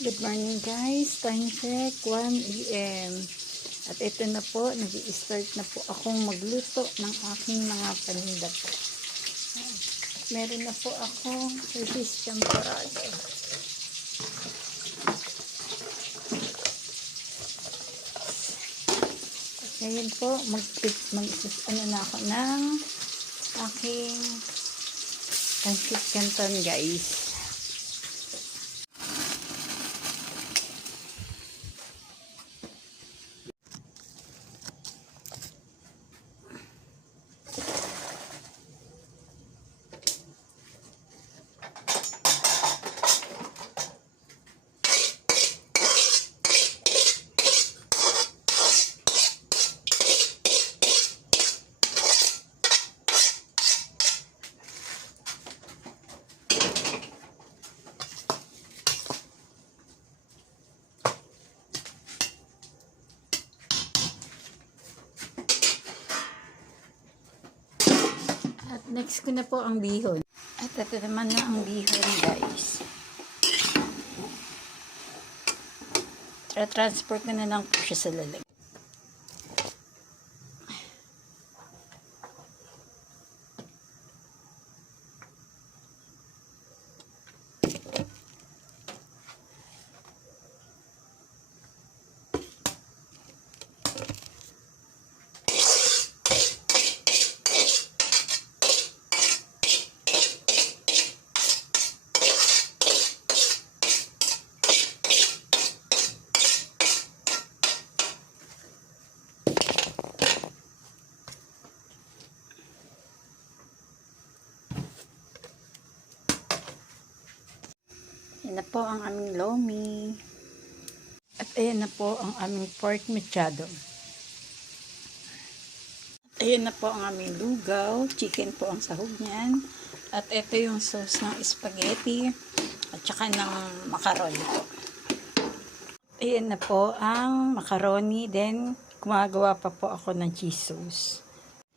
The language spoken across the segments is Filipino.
Good morning guys, time check 1 AM. At ito na po, nag-i-start na po akong magluto ng aking mga paninda po. Meron na po akong service champorado. At ngayon po, ano na ako ng aking pancit canton guys. At next ko na po ang bihon. At ito naman na ang bihon guys. Transfer ko na lang po siya sa lalagyan. Yan na po ang aming lomi. At ayan na po ang aming pork mechado. At ayan na po ang aming lugaw. Chicken po ang sahog niyan. At ito yung sauce ng spaghetti. At saka ng macaroni po. Ayan na po ang macaroni. Then, gumagawa pa po ako ng cheese sauce.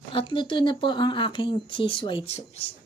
At luto na po ang aking cheese white sauce.